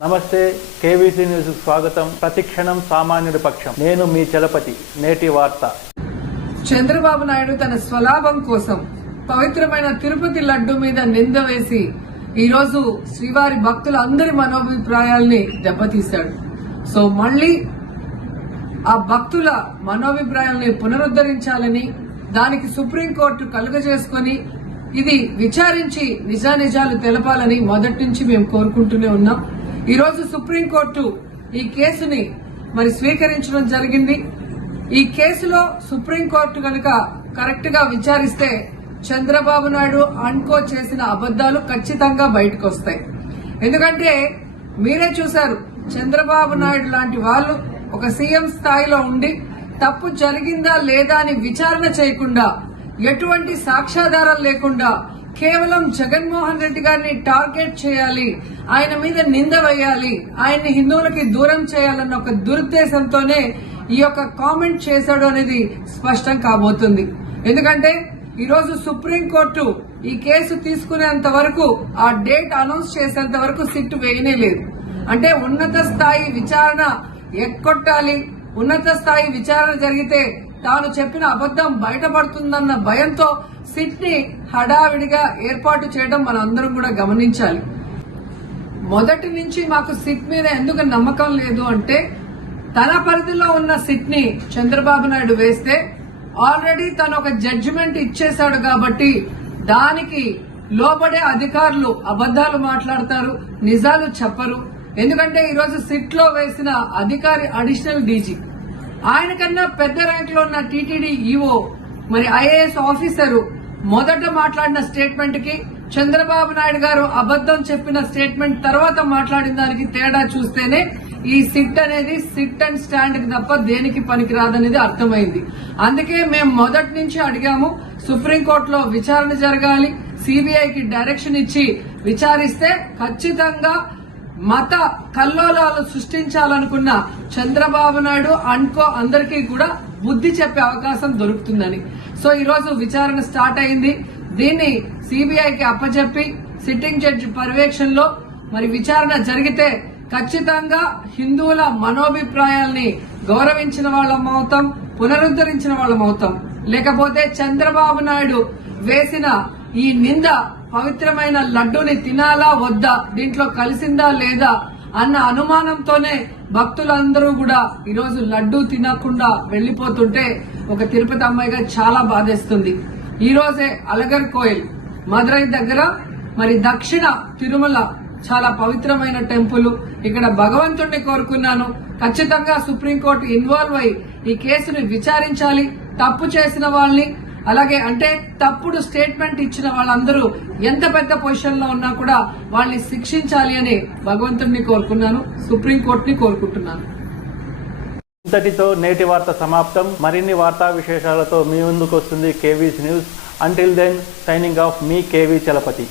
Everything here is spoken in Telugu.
నమస్తే కేవీసీ న్యూస్ స్వాగతం. ప్రతిక్షణం సామాన్యుడి పక్షం. నేను మీ చలపతి. నేటి వార్త. చంద్రబాబు నాయుడు తన స్వలాభం కోసం పవిత్రమైన తిరుపతి లడ్డు మీద నింద వేసి ఈరోజు శ్రీవారి భక్తుల అందరి మనోభిప్రాయాల్ని దెబ్బతీశాడు. సో మళ్లీ ఆ భక్తుల మనోభిప్రాయాల్ని పునరుద్ధరించాలని, దానికి సుప్రీంకోర్టు కలుగజేసుకుని ఇది విచారించి నిజానిజాలు తెలపాలని మొదటి నుంచి మేము కోరుకుంటూనే ఉన్నాం. ఈ రోజు సుప్రీంకోర్టు ఈ కేసుని స్వీకరించడం జరిగింది. ఈ కేసులో సుప్రీంకోర్టు కనుక కరెక్ట్ గా విచారిస్తే చంద్రబాబు నాయుడు అనుకో చేసిన అబద్దాలు ఖచ్చితంగా బయటకు వస్తాయి. ఎందుకంటే మీరే చూశారు, చంద్రబాబు నాయుడు లాంటి వాళ్ళు ఒక సీఎం స్థాయిలో ఉండి తప్పు జరిగిందా లేదా అని విచారణ చేయకుండా, ఎటువంటి సాక్ష్యాధారాలు లేకుండా కేవలం జగన్మోహన్ రెడ్డి గారిని టార్గెట్ చేయాలి, ఆయన మీద నింద వేయాలి, ఆయన్ని హిందువులకి దూరం చేయాలన్న ఒక దురుద్దేశంతోనే ఈ యొక్క కామెంట్ చేశాడు అనేది స్పష్టం కాబోతుంది. ఎందుకంటే ఈరోజు సుప్రీంకోర్టు ఈ కేసు తీసుకునేంత వరకు, ఆ డేట్ అనౌన్స్ చేసేంత వరకు సిట్ వేయనే లేదు. అంటే ఉన్నత స్థాయి విచారణ ఎక్కొట్టాలి, ఉన్నత స్థాయి విచారణ జరిగితే తాను చెప్పిన అబద్దం బయటపడుతుందన్న భయంతో సిట్ ని హడావిడిగా ఏర్పాటు చేయడం మనం అందరం కూడా గమనించాలి. మొదటి నుంచి మాకు సిట్ మీద ఎందుకు నమ్మకం లేదు అంటే, తన పరిధిలో ఉన్న సిట్ ని చంద్రబాబు నాయుడు వేస్తే ఆల్రెడీ తను ఒక జడ్జిమెంట్ ఇచ్చేశాడు కాబట్టి దానికి లోబడే అధికారులు అబద్దాలు మాట్లాడతారు, నిజాలు చెప్పరు. ఎందుకంటే ఈరోజు సిట్ లో వేసిన అధికారి అడిషనల్ డీజీ, ఆయన కన్నా పెద్ద ర్యాంక్ లో ఉన్న టీటీడీ ఈఓ, ఐఏఎస్ ఆఫీసరు మొదట మాట్లాడిన స్టేట్మెంట్ కి చంద్రబాబు నాయుడు గారు అబద్దం చెప్పిన స్టేట్మెంట్ తర్వాత మాట్లాడిన దానికి తేడా చూస్తేనే ఈ సిట్ అనేది సిట్ అండ్ స్టాండ్ కి తప్ప దేనికి పనికిరాదనేది అర్థమైంది. అందుకే మేము మొదటి నుంచి అడిగాము, సుప్రీంకోర్టులో విచారణ జరగాలి, సిబిఐకి డైరెక్షన్ ఇచ్చి విచారిస్తే ఖచ్చితంగా మత కల్లోలాలు సృష్టించాలనుకున్న చంద్రబాబు నాయుడు అనుకో అందరికీ కూడా బుద్ధి చెప్పే అవకాశం దొరుకుతుందని. సో ఈ రోజు విచారణ స్టార్ట్ అయింది. దీన్ని సిబిఐకి అప్పచెప్పి సిట్టింగ్ జడ్జి పర్యవేక్షణలో విచారణ జరిగితే ఖచ్చితంగా హిందువుల మనోభిప్రాయాల్ని గౌరవించిన వాళ్ళమవుతాం, పునరుద్ధరించిన వాళ్ళమవుతాం. లేకపోతే చంద్రబాబు నాయుడు వేసిన ఈ నింద పవిత్రమైన లడ్డూని తినాలా వద్దా, దీంట్లో కలిసిందా లేదా అన్న అనుమానంతోనే భక్తులందరూ కూడా ఈరోజు లడ్డూ తినకుండా వెళ్లిపోతుంటే ఒక తిరుపతి అమ్మాయిగా చాలా బాధేస్తుంది. ఈ రోజే అలగర్ కోయిల్ మదురై దగ్గర దక్షిణ తిరుమల చాలా పవిత్రమైన టెంపుల్. ఇక్కడ భగవంతుడిని కోరుకున్నాను, ఖచ్చితంగా సుప్రీంకోర్టు ఇన్వాల్వ్ అయి ఈ కేసుని విచారించాలి. తప్పు చేసిన వాళ్ళని, అలాగే అంటే తప్పుడు స్టేట్మెంట్ ఇచ్చిన వాళ్ళందరూ ఎంత పెద్ద పొజిషన్ లో ఉన్నా కూడా వాళ్ళని శిక్షించాలి అని భగవంతుడిని కోరుకున్నాను, సుప్రీంకోర్టుని కోరుకుంటున్నాను. ఇంతటితో నేటి వార్త సమాప్తం. మరిన్ని వార్తా విశేషాలతో మీ ముందుకు వస్తుంది KVC news. Until then, signing off మీ కేవీ చలపతి.